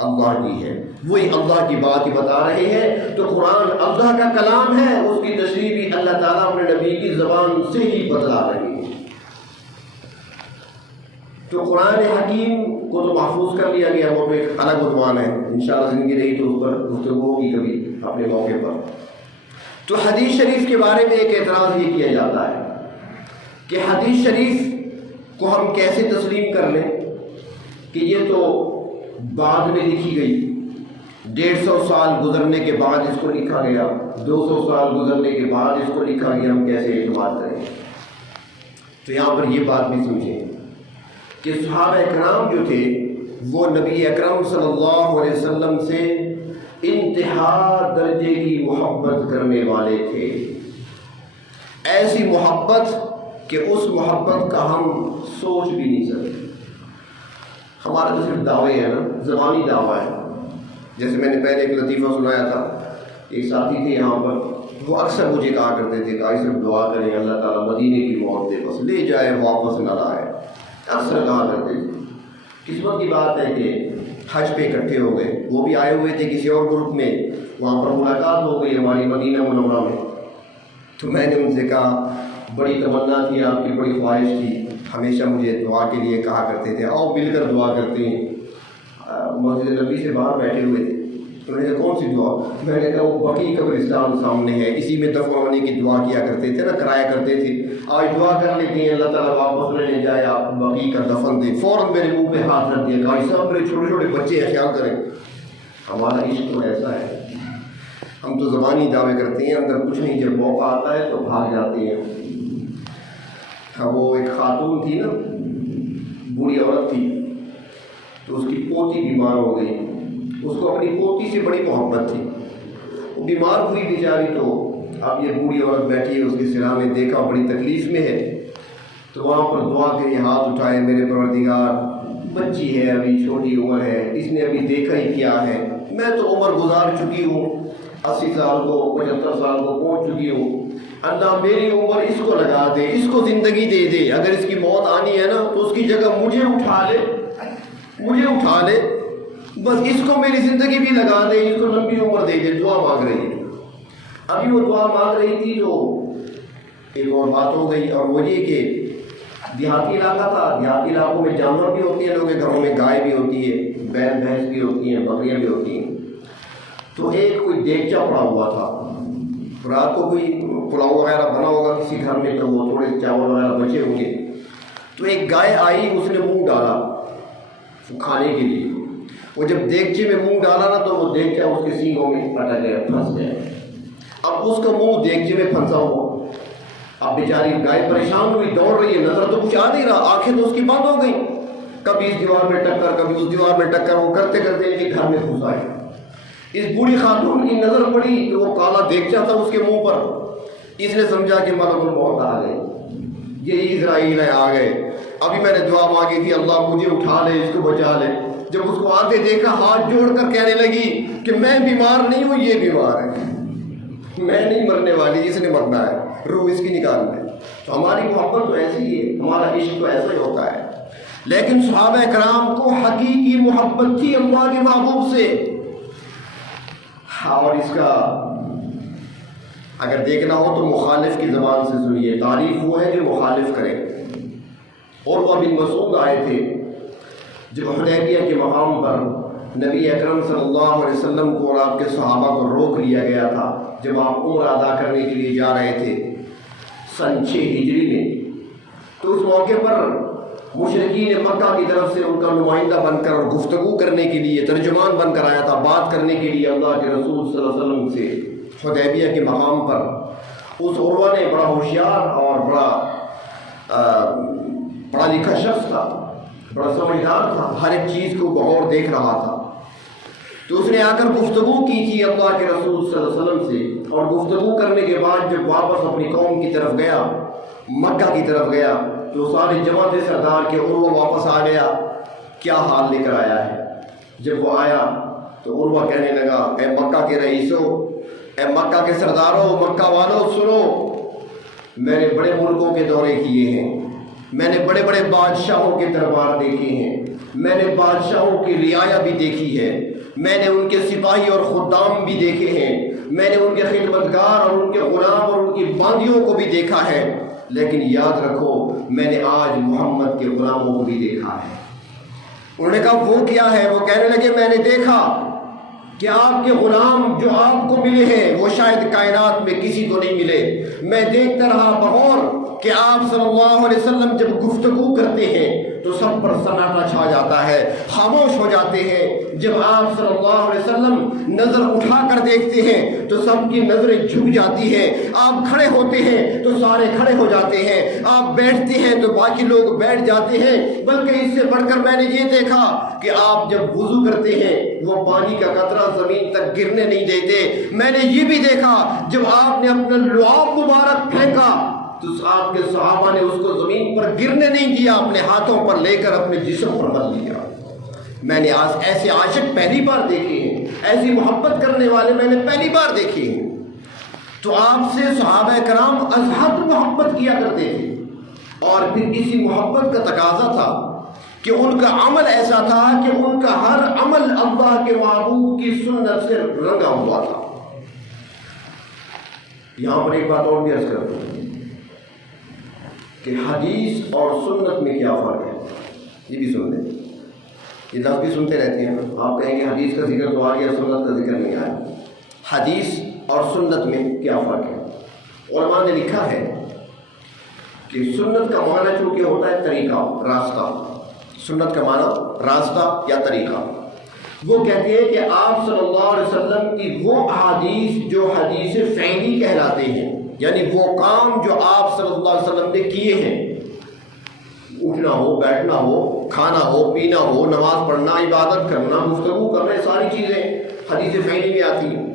اللہ کی ہے، وہی اللہ کی بات ہی بتا رہے ہیں۔ تو قرآن اللہ کا کلام ہے، اس کی تشریح بھی اللہ تعالیٰ اپنے نبی کی زبان سے ہی بتلا رہے ہیں۔ تو قرآن حکیم کو تو محفوظ کر لیا گیا، وہ ایک الگ عنوان ہے، انشاءاللہ زندگی رہی تو اس پر گفتگو ہوگی کبھی اپنے موقع پر۔ تو حدیث شریف کے بارے میں ایک اعتراض یہ کیا جاتا ہے کہ حدیث شریف کو ہم کیسے تسلیم کر لیں کہ یہ تو بعد میں لکھی گئی، 150 سال گزرنے کے بعد اس کو لکھا گیا، 200 سال گزرنے کے بعد اس کو لکھا گیا، ہم کیسے اعتماد کریں؟ تو یہاں پر یہ بات بھی سمجھیں کہ صحابہ اکرام جو تھے وہ نبی اکرم صلی اللہ علیہ وسلم سے انتہا درجے کی محبت کرنے والے تھے، ایسی محبت کہ اس محبت کا ہم سوچ بھی نہیں سکتے۔ ہمارا تو صرف دعوے ہے نا، زبانی دعویٰ ہے، جیسے میں نے پہلے ایک لطیفہ سنایا تھا، ایک ساتھی تھے یہاں پر، وہ اکثر مجھے کہا کرتے تھے کہ صرف دعا کریں اللہ تعالیٰ مدینے کی موت دے، بس لے جائے واپس نہ لائے، اکثر کہا کرتے تھے۔ قسمت کی بات ہے کہ حج پہ اکٹھے ہو گئے، وہ بھی آئے ہوئے تھے کسی اور گروپ میں، وہاں پر ملاقات ہو گئی ہماری مدینہ منورہ میں۔ تو میں نے ان سے کہا بڑی تمنا تھی آپ کی، بڑی خواہش تھی، ہمیشہ مجھے دعا کے لیے کہا کرتے تھے آؤ مل کر دعا کرتے ہیں۔ مسجد نبی سے باہر بیٹھے ہوئے تھے، انہوں نے کہا کون سی دعا؟ میں نے کہا وہ بقیع قبرستان سامنے ہے، اسی میں دفن ہونے کی دعا کیا کرتے تھے نا، کرایا کرتے تھے، آج دعا کر لیتے ہیں اللہ تعالیٰ واپس نہ لے جائے، آپ بقیع کا دفن دیں۔ فوراً میرے منہ پہ ہاتھ رکھ دیا، کہا صاحب میرے چھوٹے چھوٹے بچے ہیں، خیال کریں۔ ہمارا عشق تو ایسا ہے، ہم تو زبانی دعوے کرتے ہیں، اندر کچھ نہیں، جب موقع آتا ہے تو بھاگ جاتے ہیں۔ وہ ایک خاتون تھی نا، بوڑھی عورت تھی، تو اس کی پوتی بیمار ہو گئی، اس کو اپنی پوتی سے بڑی محبت تھی، وہ بیمار ہوئی بیچاری، تو اب یہ بوڑھی عورت بیٹھی ہے اس کے سراہ میں، دیکھا بڑی تکلیف میں ہے، تو وہاں پر دعا کے لیے ہاتھ اٹھائے، میرے پروردگار بچی ہے، ابھی چھوٹی عمر ہے، اس نے ابھی دیکھا ہی کیا ہے، میں تو عمر گزار چکی ہوں، 80 سال کو 75 سال کو پہنچ چکی ہوں، اللہ میری عمر اس کو لگا دے، اس کو زندگی دے دے، اگر اس کی موت آنی ہے نا تو اس کی جگہ مجھے اٹھا لے، بس اس کو میری زندگی بھی لگا دے، اس کو لمبی عمر دے دے، دعا مانگ رہی ہے۔ ابھی وہ دعا مانگ رہی تھی تو ایک اور بات ہو گئی، اور وہ یہ کہ دیہاتی علاقہ تھا، دیہاتی علاقوں میں جانور بھی ہوتے ہیں، لوگوں کے گھروں میں گائے بھی ہوتی ہے، بیل بھینس بھی ہوتی ہیں، بکریاں بھی ہوتی ہیں، تو ایک کوئی دیگچہ پڑا ہوا تھا، رات کو کوئی پلاؤ وغیرہ بنا ہوگا کسی گھر میں، تو وہ تھوڑے چاول وغیرہ بچے ہوں گے، تو ایک گائے آئی، اس نے منہ ڈالا کھانے کے لیے، وہ جب دیگچے میں منہ ڈالا نا تو وہ دیگچہ اس کے سینگوں میں اٹک گیا، پھنس گیا، اب اس کا منہ دیگچے میں پھنسا ہوا، اب بیچاری گائے پریشان ہوئی، دوڑ رہی ہے، نظر تو کچھ آ نہیں رہا، آنکھیں تو اس کی بند ہو گئی، کبھی اس دیوار میں ٹکر، کبھی اس دیوار میں ٹکر، وہ کرتے کرتے ایک گھر میں گھس آئے۔ اس بوڑھی خاتون کی نظر پڑی تو وہ کالا دیگچہ تھا اس کے منہ پر، اس نے سمجھا کہ ملک الموت آ گئے، یہ اسرائیل ہے، آ گئے، ابھی میں نے دعا مانگی تھی اللہ مجھے اٹھا لے، اس کو بچا لے، جب اس کو آتے دیکھا ہاتھ جوڑ کر کہنے لگی کہ میں بیمار نہیں ہوں، یہ بیمار ہے، میں نہیں مرنے والی، اس نے مرنا ہے، روح اس کی نکال لے۔ تو ہماری محبت تو ایسی ہی ہے، ہمارا عشق تو ایسا ہی ہوتا ہے، لیکن صحابہ کرام کو حقیقی محبت تھی اللہ کے محبوب سے، اور اس کا اگر دیکھنا ہو تو مخالف کی زبان سے سنیے، تعریف وہ ہے جو مخالف کرے۔ اور وہ بن مسعود آئے تھے جب حدیبیہ کے مقام پر نبی اکرم صلی اللہ علیہ وسلم کو اور آپ کے صحابہ کو روک لیا گیا تھا، جب آپ عمرہ ادا کرنے کے لیے جا رہے تھے سن 6 ہجری میں، تو اس موقع پر مشرکین مکہ کی طرف سے ان کا نمائندہ بن کر اور گفتگو کرنے کے لیے ترجمان بن کر آیا تھا، بات کرنے کے لیے اللہ کے رسول صلی اللہ علیہ وسلم سے حدیبیہ کے مقام پر۔ اس عروہ نے بڑا ہوشیار اور بڑا پڑھا لکھا شخص تھا، بڑا سمجھدار تھا، ہر ایک چیز کو بغور دیکھ رہا تھا، تو اس نے آ کر گفتگو کی تھی اللہ کے رسول صلی اللہ علیہ وسلم سے، اور گفتگو کرنے کے بعد جب واپس اپنی قوم کی طرف گیا، مکہ کی طرف گیا، تو سارے جماعت سردار کے عروہ واپس آ گیا، کیا حال لے کر آیا ہے۔ جب وہ آیا تو عروہ کہنے لگا اے مکہ کے رئیسو، اے مکہ کے سرداروں، مکہ والوں سنو، میں نے بڑے ملکوں کے دورے کیے ہیں، میں نے بڑے بڑے بادشاہوں کے دربار دیکھے ہیں، میں نے بادشاہوں کی رعایا بھی دیکھی ہے، میں نے ان کے سپاہی اور خدام بھی دیکھے ہیں، میں نے ان کے خدمتگار اور ان کے غلام اور ان کی باندیوں کو بھی دیکھا ہے، لیکن یاد رکھو میں نے آج محمد کے غلاموں کو بھی دیکھا ہے۔ انہوں نے کہا وہ کیا ہے؟ وہ کہنے لگے میں نے دیکھا کہ آپ کے غلام جو آپ کو ملے ہیں وہ شاید کائنات میں کسی کو نہیں ملے۔ میں دیکھتا رہا بغور کہ آپ صلی اللہ علیہ وسلم جب گفتگو کرتے ہیں تو سب پر سناٹا چھا جاتا ہے، خاموش ہو جاتے ہیں، جب آپ صلی اللہ علیہ وسلم نظر اٹھا کر دیکھتے ہیں تو سب کی نظریں جھک جاتی ہیں، آپ کھڑے ہوتے ہیں تو سارے کھڑے ہو جاتے ہیں، آپ بیٹھتے ہیں تو باقی لوگ بیٹھ جاتے ہیں، بلکہ اس سے بڑھ کر میں نے یہ دیکھا کہ آپ جب وضو کرتے ہیں وہ پانی کا قطرہ زمین تک گرنے نہیں دیتے۔ میں نے یہ بھی دیکھا جب آپ نے اپنا لعاب مبارک پھینکا تو آپ کے صحابہ نے اس کو زمین پر گرنے نہیں دیا، اپنے ہاتھوں پر لے کر اپنے جسم پر مل لیا۔ میں نے آج ایسے عاشق پہلی بار دیکھے ہیں، ایسی محبت کرنے والے میں نے پہلی بار دیکھے ہیں۔ تو آپ سے صحابہ کرام از حد محبت کیا کرتے تھے، اور پھر اسی محبت کا تقاضا تھا کہ ان کا عمل ایسا تھا کہ ان کا ہر عمل اللہ کے محبوب کی سنت سے رنگا ہوا تھا۔ یہاں پر ایک بات اور بھی عرض کرتا ہوں کہ حدیث اور سنت میں کیا فرق ہے، یہ بھی سن لیں، یہ لفظ بھی سنتے رہتے ہیں۔ آپ کہیں گے حدیث کا ذکر تو آ گیا، سنت کا ذکر نہیں آیا۔ حدیث اور سنت میں کیا فرق ہے؟ علماء نے لکھا ہے کہ سنت کا معنی چونکہ ہوتا ہے طریقہ، راستہ، سنت کا معنی راستہ یا طریقہ۔ وہ کہتے ہیں کہ آپ صلی اللہ علیہ وسلم کی وہ احادیث جو حدیث فعلی کہلاتے ہیں، یعنی وہ کام جو آپ صلی اللہ علیہ وسلم نے کیے ہیں، اٹھنا ہو، بیٹھنا ہو، کھانا ہو، پینا ہو، نماز پڑھنا، عبادت کرنا، گفتگو کرنا، ساری چیزیں حدیث فعلی میں آتی ہیں۔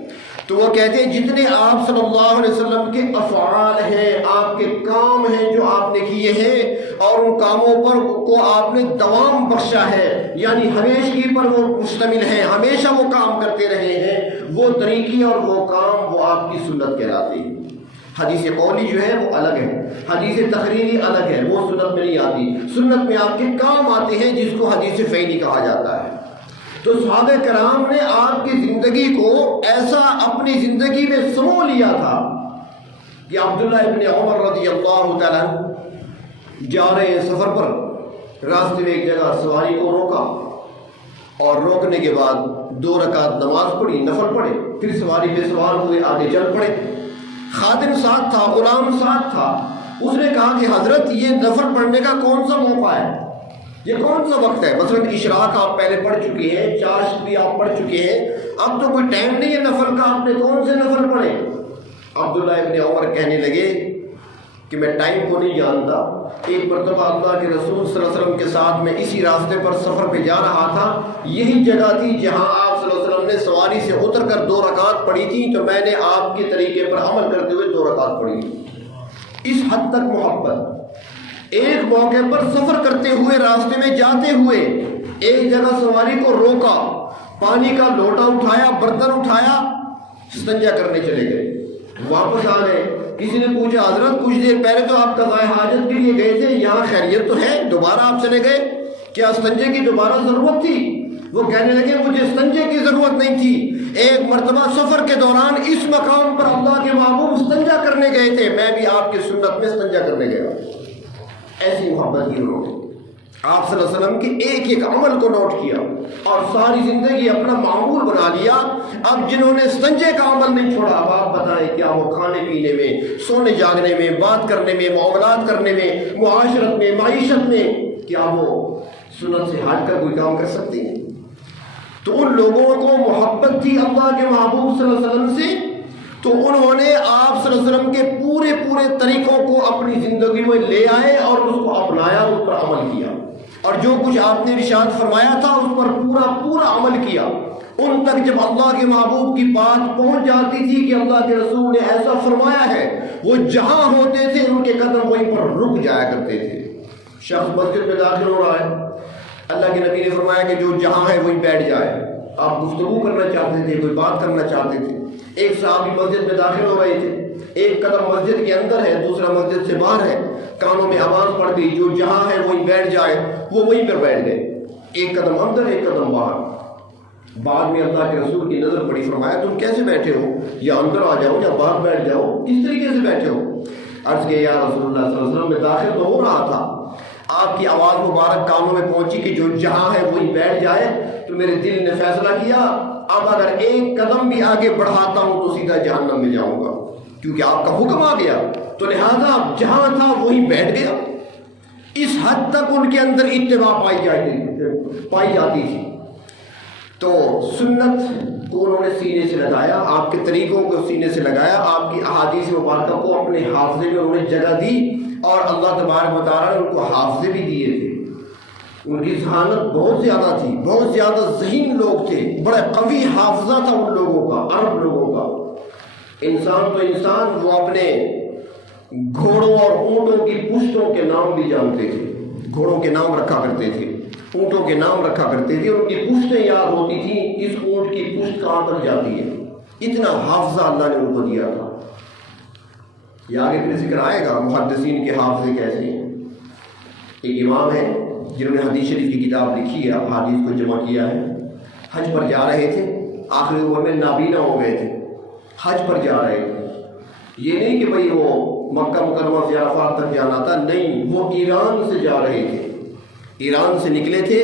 تو وہ کہتے ہیں جتنے آپ صلی اللہ علیہ وسلم کے افعال ہیں، آپ کے کام ہیں جو آپ نے کیے ہیں، اور ان کاموں پر کو آپ نے دوام بخشا ہے، یعنی ہمیشگی پر وہ مشتمل ہیں، ہمیشہ وہ کام کرتے رہے ہیں، وہ طریقے اور وہ کام وہ آپ کی سنت کہلاتے ہیں۔ حدیث قولی جو ہے وہ الگ ہے، حدیث تقریری الگ ہے، وہ سنت میں نہیں آتی۔ سنت میں آپ کے کام آتے ہیں جس کو حدیث فعلی کہا جاتا ہے۔ تو صحابہ کرام نے آپ کی زندگی کو ایسا اپنی زندگی میں سمو لیا تھا کہ عبداللہ ابن عمر رضی اللہ تعالیٰ جا رہے ہیں سفر پر، راستے میں ایک جگہ سواری کو روکا، اور روکنے کے بعد 2 رکعت نماز پڑھی، نفل پڑھے، پھر سواری پہ سوار ہوئے، آگے چل پڑے۔ خادم ساتھ تھا، غلام ساتھ تھا، اس نے کہا کہ حضرت یہ نفل پڑھنے کا کون سا موقع ہے، یہ کون سا وقت ہے؟ مثلا اشراق آپ پہلے پڑھ چکے ہیں، چاشت بھی آپ پڑھ چکے ہیں، اب تو کوئی ٹائم نہیں ہے نفل کا، آپ نے کون سے نفل پڑھے؟ عبداللہ ابن عمر کہنے لگے کہ میں ٹائم کو نہیں جانتا، ایک مرتبہ اللہ کے رسول صلی اللہ علیہ وسلم کے ساتھ میں اسی راستے پر سفر پہ جا رہا تھا، یہی جگہ تھی جہاں آپ صلی اللہ علیہ وسلم نے سواری سے اتر کر 2 رکعت پڑھی تھی، تو میں نے آپ کے طریقے پر عمل کرتے ہوئے 2 رکعت پڑھی تھی۔ اس حد تک محبت۔ ایک موقع پر سفر کرتے ہوئے، راستے میں جاتے ہوئے ایک جگہ سواری کو روکا، پانی کا لوٹا اٹھایا، برتن اٹھایا، استنجا کرنے چلے گئے، واپس آ گئے۔ کسی نے پوچھا حضرت کچھ دیر پہلے تو آپ قضائے حاجت کے لیے گئے تھے، یہاں خیریت تو ہے، دوبارہ آپ چلے گئے، کیا استنجے کی دوبارہ ضرورت تھی؟ وہ کہنے لگے مجھے استنجے کی ضرورت نہیں تھی، ایک مرتبہ سفر کے دوران اس مقام پر اللہ کے محبوب استنجا کرنے گئے تھے، میں بھی آپ کی سنت میں استنجا کرنے گیا۔ ایسی محبت کی انہوں نے آپ صلی اللہ علیہ وسلم کے ایک ایک عمل کو نوٹ کیا اور ساری زندگی اپنا معمول بنا لیا۔ اب جنہوں نے استنجے کا عمل نہیں چھوڑا، اب آپ بتائیں کیا وہ کھانے پینے میں، سونے جاگنے میں، بات کرنے میں، معاملات کرنے میں، معاشرت میں، معیشت میں، کیا وہ سنت سے ہٹ کر کوئی کام کر سکتے ہیں؟ تو ان لوگوں کو محبت تھی اللہ کے محبوب صلی اللہ علیہ وسلم سے، تو انہوں نے آپ صلی اللہ علیہ وسلم کے پورے طریقوں کو اپنی زندگی میں لے آئے اور اس کو اپنایا، اس پر عمل کیا، اور جو کچھ آپ نے ارشاد فرمایا تھا اس پر پورا عمل کیا۔ ان تک جب اللہ کے محبوب کی بات پہنچ جاتی تھی کہ اللہ کے رسول نے ایسا فرمایا ہے، وہ جہاں ہوتے تھے ان کے قدم وہیں پر رک جایا کرتے تھے۔ شخص مسجد میں داخل ہو رہا ہے، اللہ کے نبی نے فرمایا کہ جو جہاں ہے وہیں بیٹھ جائے۔ آپ گفتگو کرنا چاہتے تھے، کوئی بات کرنا چاہتے تھے، ایک صحابی مسجد میں داخل ہو رہے تھے، ایک قدم مسجد کے اندر ہے، دوسرا مسجد سے باہر ہے، کانوں میں آواز پڑ گئی جو جہاں ہے وہیں بیٹھ جائے، وہ وہیں پر بیٹھ گئے، ایک قدم اندر ایک قدم باہر۔ بعد میں اللہ کے رسول کی نظر پڑی، فرمایا تم کیسے بیٹھے ہو، یا اندر آ جاؤ یا باہر بیٹھ جاؤ، کس طریقے سے بیٹھے ہو؟ عرض کیا یا رسول اللہ صلی اللہ علیہ وسلم، میں داخل تو ہو رہا تھا، آپ کی آواز مبارک کانوں میں پہنچی کہ جو جہاں ہے وہیں بیٹھ جائے، تو میرے دل نے فیصلہ کیا اب اگر ایک قدم بھی آگے بڑھاتا ہوں تو سیدھا جہنم میں جاؤں گا، کیونکہ آپ کا حکم آ گیا، تو لہذا اب جہاں تھا وہیں بیٹھ گیا۔ اس حد تک ان کے اندر اتباع پائی جاتی تھی۔ تو سنت کو انہوں نے سینے سے لگایا، آپ کے طریقوں کو سینے سے لگایا، آپ کی احادیث مبارکہ کو اپنے حافظے میں انہوں نے جگہ دی، اور اللہ تبارک و تعالیٰ نے ان کو حافظے بھی دیے تھے۔ ان کی ذہانت بہت زیادہ تھی، بہت زیادہ ذہین لوگ تھے، بڑا قوی حافظہ تھا ان لوگوں کا، عرب لوگوں کا۔ انسان تو انسان، وہ اپنے گھوڑوں اور اونٹوں کی پشتوں کے نام بھی جانتے تھے، گھوڑوں کے نام رکھا کرتے تھے، اونٹوں کے نام رکھا کرتے تھے، ان کی پشتیں یاد ہوتی تھیں، اس اونٹ کی پشت کہاں پر جاتی ہے، اتنا حافظہ اللہ نے ان کو دیا تھا۔ یہ آگے پھر ذکر آئے گا محدثین کے حافظے کیسے ہیں۔ ایک امام ہے جنہوں نے حدیث شریف کی کتاب لکھی ہے، احادیث کو جمع کیا ہے، حج پر جا رہے تھے، آخری عمر میں نابینا ہو گئے تھے، حج پر جا رہے تھے۔ یہ نہیں کہ بھئی وہ مکہ مکرمہ سے عرفات تک جانا تھا، نہیں، وہ ایران سے جا رہے تھے، ایران سے نکلے تھے،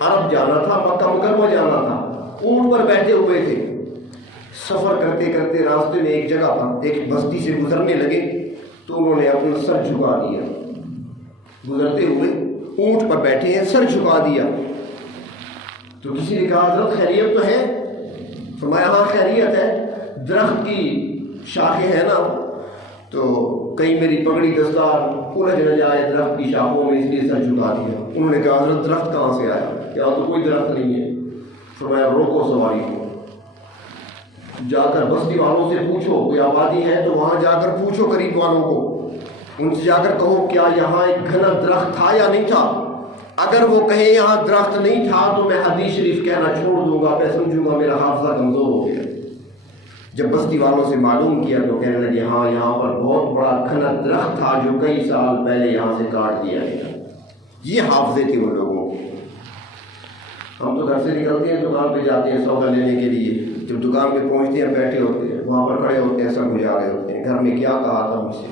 عرب جانا تھا، مکہ مکرمہ جانا تھا، اونٹ پر بیٹھے ہوئے تھے۔ سفر کرتے کرتے راستے میں ایک جگہ پر ایک بستی سے گزرنے لگے تو انہوں نے اپنا سر جھکا دیا، گزرتے ہوئے اونٹ پر بیٹھے ہیں، سر جھکا دیا۔ تو کسی نے کہا حضرت خیریت تو ہے؟ فرمایا ہاں خیریت ہے، درخت کی شاخیں ہیں نا، تو کہیں میری پگڑی دستار الجھ نہ جائے درخت کی شاخوں میں، اس لیے سر جھکا دیا۔ انہوں نے کہا حضرت درخت کہاں سے آیا؟ کیا تو کوئی درخت نہیں ہے۔ فرمایا روکو سواری کو، جا کر بستی والوں سے پوچھو، کوئی آبادی ہے تو وہاں جا کر پوچھو قریب والوں کو، ان سے جا کر کہو کیا یہاں ایک گھنا درخت تھا یا نہیں تھا؟ اگر وہ کہیں یہاں درخت نہیں تھا تو میں حدیث شریف کہنا چھوڑ دوں گا، میں سمجھوں گا میرا حافظہ کمزور ہو گیا۔ جب بستی والوں سے معلوم کیا تو کہنے لگے ہاں یہاں پر بہت بڑا گھنا درخت تھا جو کئی سال پہلے یہاں سے کاٹ دیا گیا۔ یہ حافظے تھے ان لوگوں کو۔ ہم تو گھر سے نکلتے ہیں، دکان پہ جاتے ہیں سودا لینے کے لیے، جب دکان پہ پہنچتے ہیں بیٹھے ہوتے ہیں، وہاں پر کھڑے ہوتے ہیں، سب گزارے ہوتے ہیں، گھر میں کیا کہا تھا مجھ سے،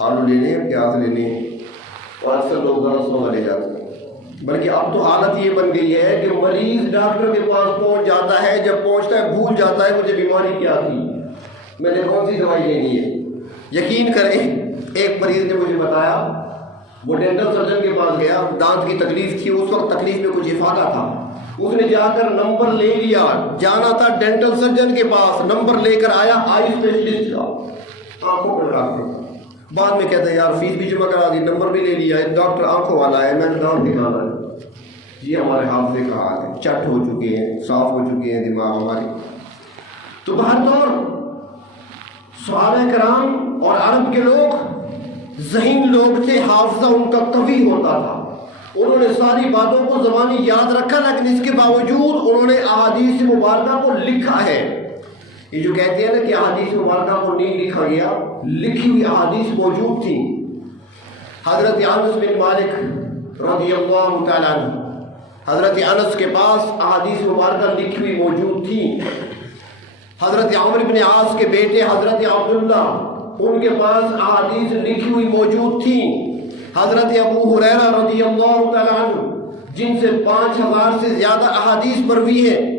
آلو لینے، پیاز لینے، اور اکثر لوگ غلط سودا لے جاتے ہیں۔ بلکہ اب تو حالت یہ بن گئی ہے کہ مریض ڈاکٹر کے پاس پہنچ جاتا ہے، جب پہنچتا ہے بھول جاتا ہے مجھے بیماری کیا تھی، میں نے کون سی دوائی لینی ہے۔ یقین کریں ایک مریض نے مجھے بتایا، وہ ڈینٹل سرجن کے پاس گیا، دانت کی تکلیف تھی، اس وقت تکلیف میں کچھ افاقہ تھا، اس نے جا کر نمبر لے لیا، جانا تھا ڈینٹل سرجن کے پاس، نمبر لے کر آیا آئی اسپیشلسٹ کا، آنکھوں کا ڈاکٹر۔ بعد میں کہتا ہے یار فیس بھی جمع کرا دی، نمبر بھی لے لیا، ڈاکٹر آنکھوں والا ہے، میں نے دانت دکھانا ہے۔ یہ ہمارے حافظے کا حال ہے، چٹ ہو چکے ہیں، صاف ہو چکے ہیں دماغ ہمارے۔ تو بہرطور صحابہ کرام اور عرب کے لوگ ذہین لوگ تھے، حافظہ ان کا قوی ہوتا تھا، انہوں نے ساری باتوں کو زبانی یاد رکھا، لیکن اس کے باوجود انہوں نے احادیث مبارکہ کو لکھا ہے۔ یہ جو کہتے ہیں نا کہ احادیث مبارکہ کو نہیں لکھا گیا، لکھی ہوئی احادیث موجود تھیں۔ حضرت انس بن مالک رضی اللہ تعالیٰ عنہ، حضرت انس کے پاس احادیث مبارکہ لکھی ہوئی موجود تھیں۔ حضرت عمرو بن عاص کے بیٹے حضرت عبداللہ، ان کے پاس احادیث لکھی ہوئی موجود تھیں۔ حضرت ابو ہریرہ رضی اللہ تعالیٰ عنہ، جن سے 5000 سے زیادہ احادیث مروی ہیں،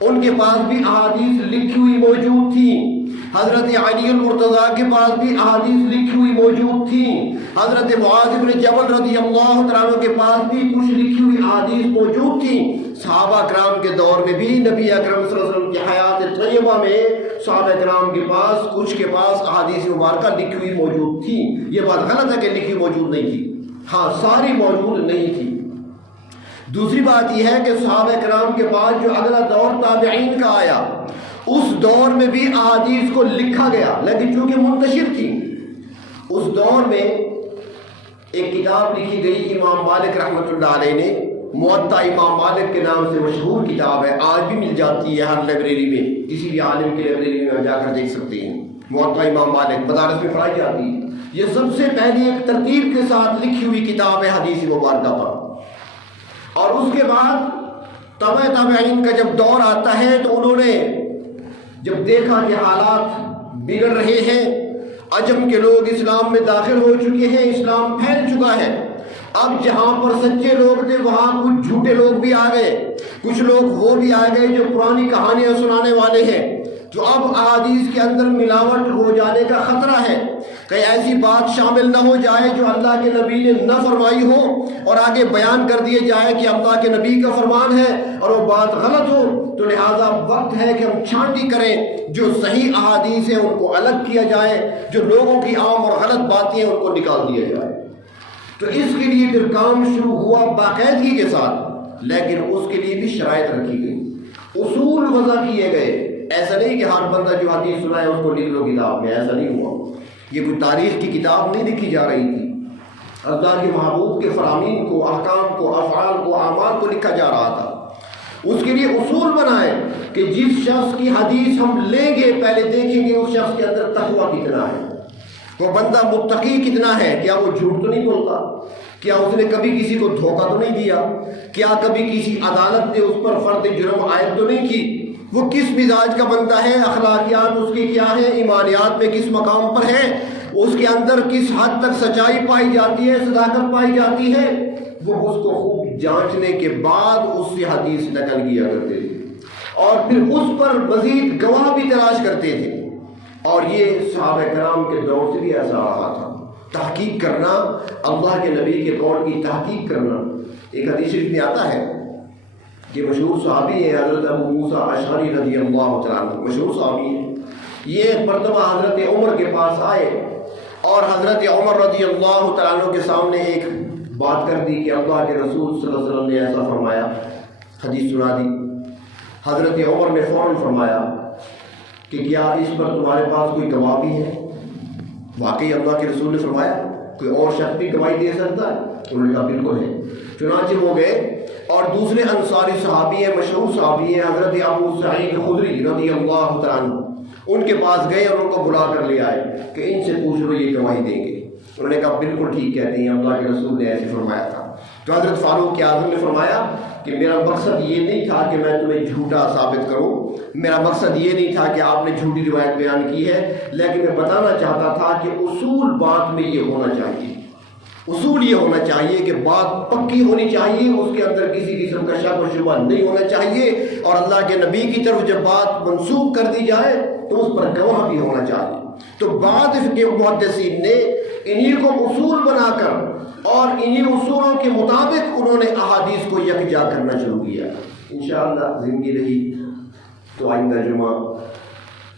ان کے پاس بھی احادیث لکھی ہوئی موجود تھیں۔ حضرت علی المرتضیٰ کے پاس بھی احادیث لکھی ہوئی موجود تھیں۔ حضرت معاذ بن جبل رضی اللہ تعالیٰ عنہ کے پاس بھی کچھ لکھی ہوئی احادیث موجود تھیں۔ صحابہ کرام کے دور میں بھی نبی اکرم صلی اللہ علیہ وسلم کی حیات طیبہ میں صحابہ کرام کے پاس کچھ کے پاس احادیث مبارکہ لکھی ہوئی موجود تھی۔ یہ بات غلط ہے کہ لکھی موجود نہیں تھی، ہاں ساری موجود نہیں تھی۔ دوسری بات یہ ہے کہ صحابہ کرام کے بعد جو اگلا دور تابعین کا آیا، اس دور میں بھی احادیث کو لکھا گیا، لیکن چونکہ منتشر تھی۔ اس دور میں ایک کتاب لکھی گئی امام مالک رحمۃ اللہ علیہ نے، موطا امام مالک کے نام سے مشہور کتاب ہے، آج بھی مل جاتی ہے ہر لائبریری میں، کسی بھی عالم کی لائبریری میں جا کر دیکھ سکتے ہیں۔ موطا امام مالک مدارس میں پڑھائی جاتی ہے۔ یہ سب سے پہلی ایک ترتیب کے ساتھ لکھی ہوئی کتاب ہے حدیث مبارکہ پر۔ اور اس کے بعد تبع تابعین کا جب دور آتا ہے تو انہوں نے جب دیکھا کہ حالات بگڑ رہے ہیں، عجم کے لوگ اسلام میں داخل ہو چکے ہیں، اسلام پھیل چکا ہے، اب جہاں پر سچے لوگ تھے وہاں کچھ جھوٹے لوگ بھی آ گئے، کچھ لوگ وہ بھی آ گئے جو پرانی کہانیاں سنانے والے ہیں، تو اب احادیث کے اندر ملاوٹ ہو جانے کا خطرہ ہے، کہیں ایسی بات شامل نہ ہو جائے جو اللہ کے نبی نے نہ فرمائی ہو اور آگے بیان کر دیے جائے کہ اللہ کے نبی کا فرمان ہے اور وہ بات غلط ہو۔ تو لہٰذا وقت ہے کہ ہم چھانٹی کریں، جو صحیح احادیث ہیں ان کو الگ کیا جائے، جو لوگوں کی عام اور غلط باتیں ہیں ان کو نکال دیا جائے۔ تو اس کے لیے پھر کام شروع ہوا باقاعدگی کے ساتھ، لیکن اس کے لیے بھی شرائط رکھی گئی، اصول وضع کیے گئے۔ ایسا نہیں کہ ہر بندہ جو حدیث سنا ہے اس کو لکھ لو کتاب میں، ایسا نہیں ہوا۔ یہ کوئی تاریخ کی کتاب نہیں لکھی جا رہی تھی، اللہ کے محبوب کے فرامین کو، احکام کو، افعال کو، اعمال کو لکھا جا رہا تھا۔ اس کے لیے اصول بنائے کہ جس شخص کی حدیث ہم لیں گے پہلے دیکھیں گے اس شخص کے اندر تقویٰ کتنا ہے، وہ بندہ متقی کتنا ہے، کیا وہ جھوٹ تو نہیں بولتا، کیا اس نے کبھی کسی کو دھوکہ تو نہیں دیا، کیا کبھی کسی عدالت نے اس پر فرد جرم عائد تو نہیں کی، وہ کس مزاج کا بندہ ہے، اخلاقیات اس کی کیا ہے، ایمانیات میں کس مقام پر ہے، اس کے اندر کس حد تک سچائی پائی جاتی ہے، صداقت پائی جاتی ہے، وہ اس کو خوب جانچنے کے بعد اس سے حدیث نقل کیا کرتے تھے اور پھر اس پر مزید گواہ بھی تلاش کرتے تھے۔ اور یہ صحابہ کرام کے دور سے بھی ایسا رہا تھا، تحقیق کرنا، اللہ کے نبی کے قول کی تحقیق کرنا۔ ایک حدیث شریف میں آتا ہے کہ مشہور صحابی ہے حضرت ابو موسیٰ اشعری رضی اللہ تعالیٰ عنہ، مشہور صحابی ہے، یہ مرتبہ حضرت عمر کے پاس آئے اور حضرت عمر رضی اللہ تعالیٰ عنہ کے سامنے ایک بات کر دی کہ اللہ کے رسول صلی اللہ علیہ وسلم نے ایسا فرمایا، حدیث سنا دی۔ حضرت عمر نے فوراً فرمایا کہ کیا اس پر تمہارے پاس کوئی گواہ بھی ہے؟ واقعی اللہ کے رسول نے فرمایا کوئی اور شخص بھی گواہی دے سکتا ہے؟ انہوں نے کہا بالکل ہے۔ چنانچہ وہ گئے اور دوسرے انصاری صحابی ہیں، مشہور صحابی ہیں، حضرت ابو سعید خدری رضی اللہ تعالیٰ عنہ، ان کے پاس گئے اور ان کو بلا کر لے آئے کہ ان سے پوچھ لو یہ گواہی دیں گے۔ انہوں نے کہا بالکل ٹھیک کہتے ہیں، اللہ کے رسول نے ایسے فرمایا تھا۔ تو حضرت فاروق اعظم نے فرمایا کہ میرا مقصد یہ نہیں تھا کہ میں تمہیں جھوٹا ثابت کروں، میرا مقصد یہ نہیں تھا کہ آپ نے جھوٹی روایت بیان کی ہے، لیکن میں بتانا چاہتا تھا کہ اصول بات میں یہ ہونا چاہیے، اصول یہ ہونا چاہیے کہ بات پکی ہونی چاہیے، اس کے اندر کسی قسم کا شک و شبہ نہیں ہونا چاہیے، اور اللہ کے نبی کی طرف جب بات منسوخ کر دی جائے تو اس پر گواہ بھی ہونا چاہیے۔ تو بعد کے محدثین نے انہی کو اصول بنا کر اور انہی اصولوں کے مطابق انہوں نے احادیث کو یکجا کرنا شروع کیا۔ انشاءاللہ زندگی رہی تو آئندہ جمعہ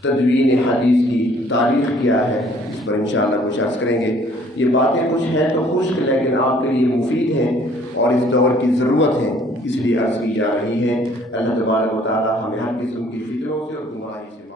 تدوین حدیث کی تاریخ کیا ہے اس پر انشاءاللہ کچھ عرض کریں گے۔ یہ باتیں کچھ ہیں تو خشک لیکن آپ کے لیے مفید ہیں اور اس دور کی ضرورت ہے، اس لیے عرض کی جا رہی ہے۔ اللہ تبارک و تعالی ہمیں ہر قسم کی فتنوں سے اور گمراہی سے